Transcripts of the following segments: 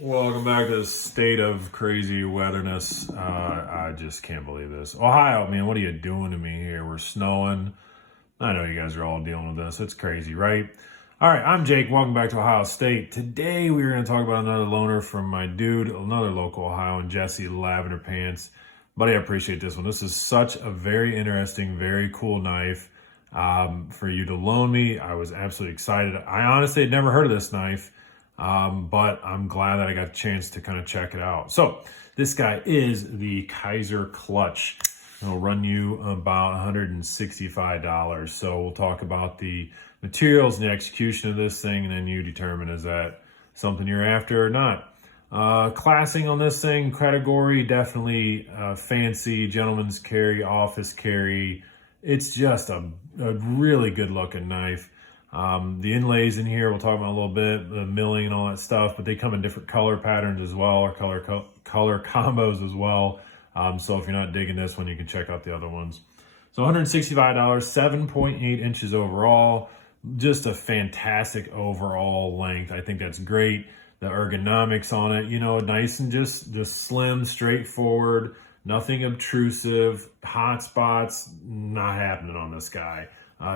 Welcome back to the state of crazy weatherness. I just can't believe this. Ohio, man, what are you doing to me here? We're snowing. I know you guys are all dealing with this. It's crazy, right? All right, I'm Jake. Welcome back to Ohio State. Today we're going to talk about another loaner from my dude, another local Ohioan, Jesse Lavender Pants. Buddy, I appreciate this one. This is such a very interesting, very cool knife for you to loan me. I was absolutely excited. I honestly had never heard of this knife. But I'm glad that I got a chance to kind of check it out. So this guy is the Kizer Clutch. It'll run you about $165. So we'll talk about the materials and the execution of this thing, and then you determine is that something you're after or not. Classing on this thing, category, definitely fancy, gentleman's carry, office carry. It's just a really good looking knife. The inlays in here, we'll talk about a little bit, the milling and all that stuff, but they come in different color patterns as well, or color combos as well. So if you're not digging this one, you can check out the other ones. So $165, 7.8 inches overall, just a fantastic overall length. I think that's great. The ergonomics on it, you know, nice and just slim, straightforward, nothing obtrusive, hot spots, not happening on this guy.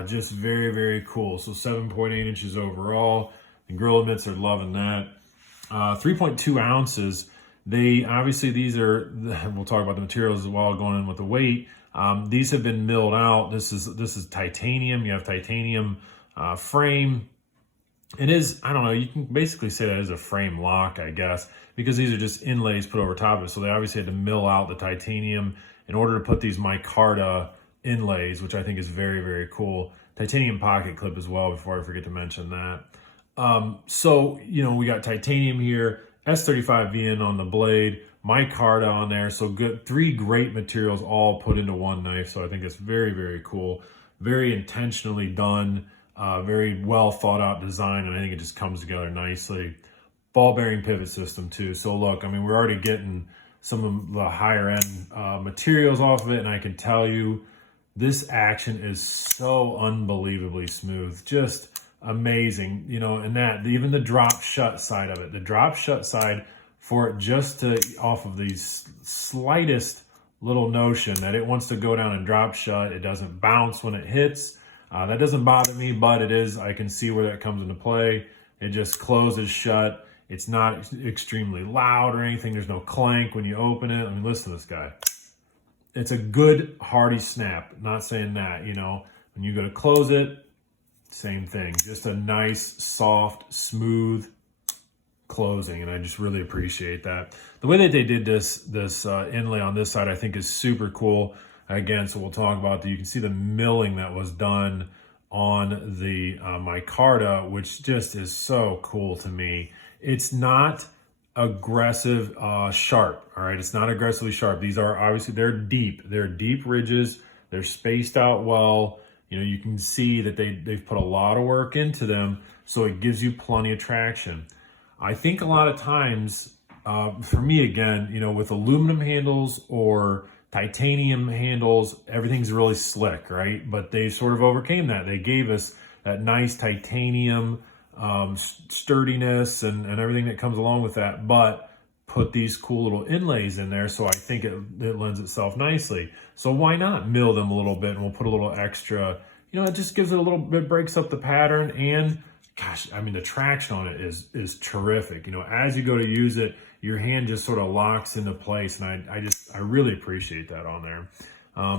Just very, very cool. So 7.8 inches overall. The grill admits are loving that. 3.2 ounces. They obviously, these are, we'll talk about the materials as well going in with the weight. These have been milled out. This is titanium. You have titanium frame. It is, I don't know, you can basically say that is a frame lock, I guess, because these are just inlays put over top of it. So they obviously had to mill out the titanium in order to put these micarta inlays, which I think is very, very cool. Titanium pocket clip as well, before I forget to mention that. So, you know, we got titanium here, S35VN on the blade, micarta on there. So good, three great materials all put into one knife. So I think it's very, very cool. Very intentionally done, very well thought out design. And I think it just comes together nicely. Ball bearing pivot system too. So look, I mean, we're already getting some of the higher end materials off of it. And I can tell you, this action is so unbelievably smooth, just amazing, you know, and that even the drop shut side of it, the drop shut side for it just to off of the slightest little notion that it wants to go down and drop shut. It doesn't bounce when it hits. That doesn't bother me, but it is, I can see where that comes into play. It just closes shut. It's not extremely loud or anything. There's no clank when you open it. I mean, listen to this guy. It's a good hearty snap. Not saying that, you know, when you go to close it, same thing. Just a nice, soft, smooth closing, and I just really appreciate that. The way that they did this inlay on this side, I think is super cool. Again, so we'll talk about that. You can see the milling that was done on the micarta, which just is so cool to me. It's not aggressive sharp, all right? It's not aggressively sharp. These are obviously, they're deep ridges. They're spaced out well. You know, you can see that they've put a lot of work into them, so it gives you plenty of traction. I think a lot of times, for me again, you know, with aluminum handles or titanium handles, everything's really slick, right? But they sort of overcame that. They gave us that nice titanium sturdiness and everything that comes along with that, but put these cool little inlays in there, so I think it lends itself nicely. So why not mill them a little bit, and we'll put a little extra, you know, it just gives it a little bit, breaks up the pattern, and gosh, I mean, the traction on it is terrific. You know, as you go to use it, your hand just sort of locks into place, and I really appreciate that on there.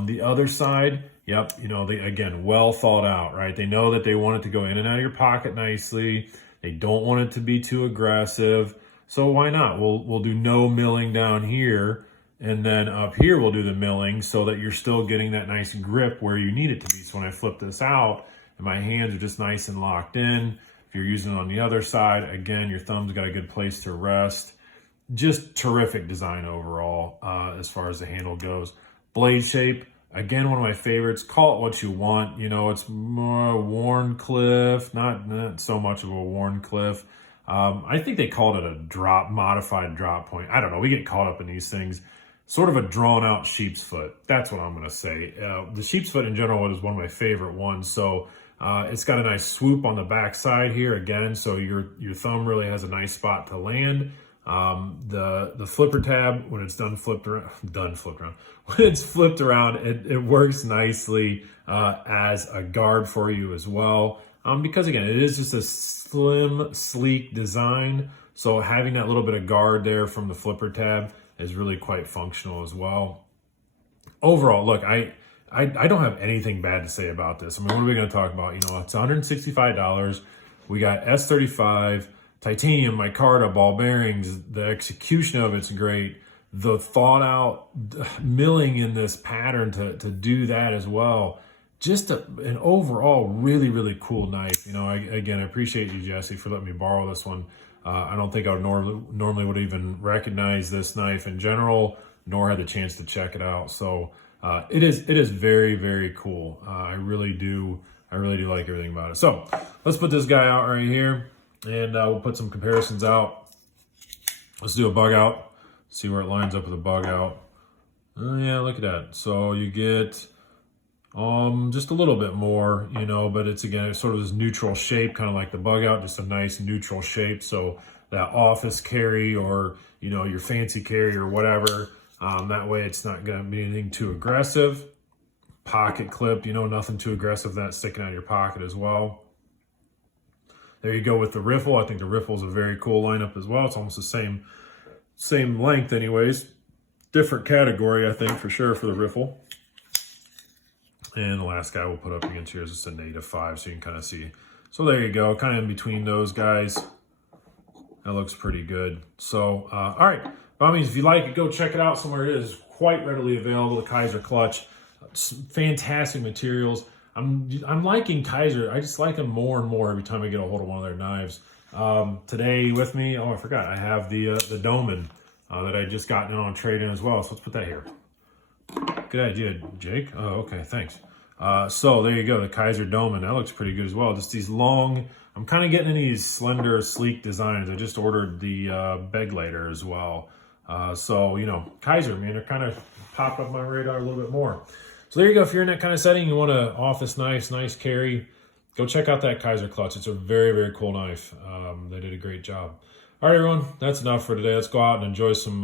The other side, yep, you know, again, well thought out, right? They know that they want it to go in and out of your pocket nicely. They don't want it to be too aggressive. So why not? We'll do no milling down here, and then up here we'll do the milling so that you're still getting that nice grip where you need it to be. So when I flip this out, and my hands are just nice and locked in. If you're using it on the other side, again, your thumb's got a good place to rest. Just terrific design overall as far as the handle goes. Blade shape, again, one of my favorites. Call it what you want. You know, it's more Warncliffe, not so much of a Warncliffe. I think they called it a modified drop point. I don't know. We get caught up in these things. Sort of a drawn out sheep's foot. That's what I'm going to say. The sheep's foot in general is one of my favorite ones. So it's got a nice swoop on the back side here again. So your thumb really has a nice spot to land. The flipper tab, when it's flipped around, when it's flipped around, it works nicely as a guard for you as well. Because again, it is just a slim, sleek design. So having that little bit of guard there from the flipper tab is really quite functional as well. Overall, look, I don't have anything bad to say about this. I mean, what are we going to talk about? You know, it's $165. We got S35, titanium, micarta, ball bearings. The execution of it's great. The thought out milling in this pattern to do that as well. Just an overall really, really cool knife. You know, again, I appreciate you, Jesse, for letting me borrow this one. I don't think I would normally would even recognize this knife in general, nor had the chance to check it out. So it is very, very cool. I really do like everything about it. So let's put this guy out right here, and we'll put some comparisons out. Let's do a bug out, see where it lines up with a bug out. Oh yeah, look at that. So you get just a little bit more, you know, but it's sort of this neutral shape, kind of like the bug out, just a nice neutral shape. So that office carry, or, you know, your fancy carry or whatever, that way it's not going to be anything too aggressive. Pocket clip, you know, nothing too aggressive, that sticking out of your pocket as well. There you go with the riffle. I think the riffle is a very cool lineup as well. It's almost the same length anyways. Different category, I think, for sure, for the riffle. And the last guy we'll put up against here is just a -5, so you can kind of see. So there you go, kind of in between those guys. That looks pretty good. So, all right. By all means, if you like it, go check it out somewhere. It is quite readily available, the Kizer Clutch. Fantastic materials. I'm liking Kizer. I just like them more and more every time I get a hold of one of their knives. Today with me, oh, I forgot, I have the Doman that I just got in on trade-in as well. So let's put that here. Good idea, Jake. Oh, okay, thanks. So there you go, the Kizer Doman. That looks pretty good as well. Just these long, I'm kind of getting into these slender, sleek designs. I just ordered the Beglater as well. So, you know, Kizer, man, they're kind of popped up my radar a little bit more. So there you go. If you're in that kind of setting, you want an office knife, nice carry, go check out that Kizer Clutch. It's a very, very cool knife. They did a great job. All right, everyone, that's enough for today. Let's go out and enjoy some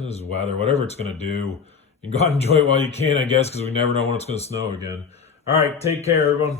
this is weather, whatever it's going to do. You can go out and enjoy it while you can, I guess, because we never know when it's going to snow again. All right, take care, everyone.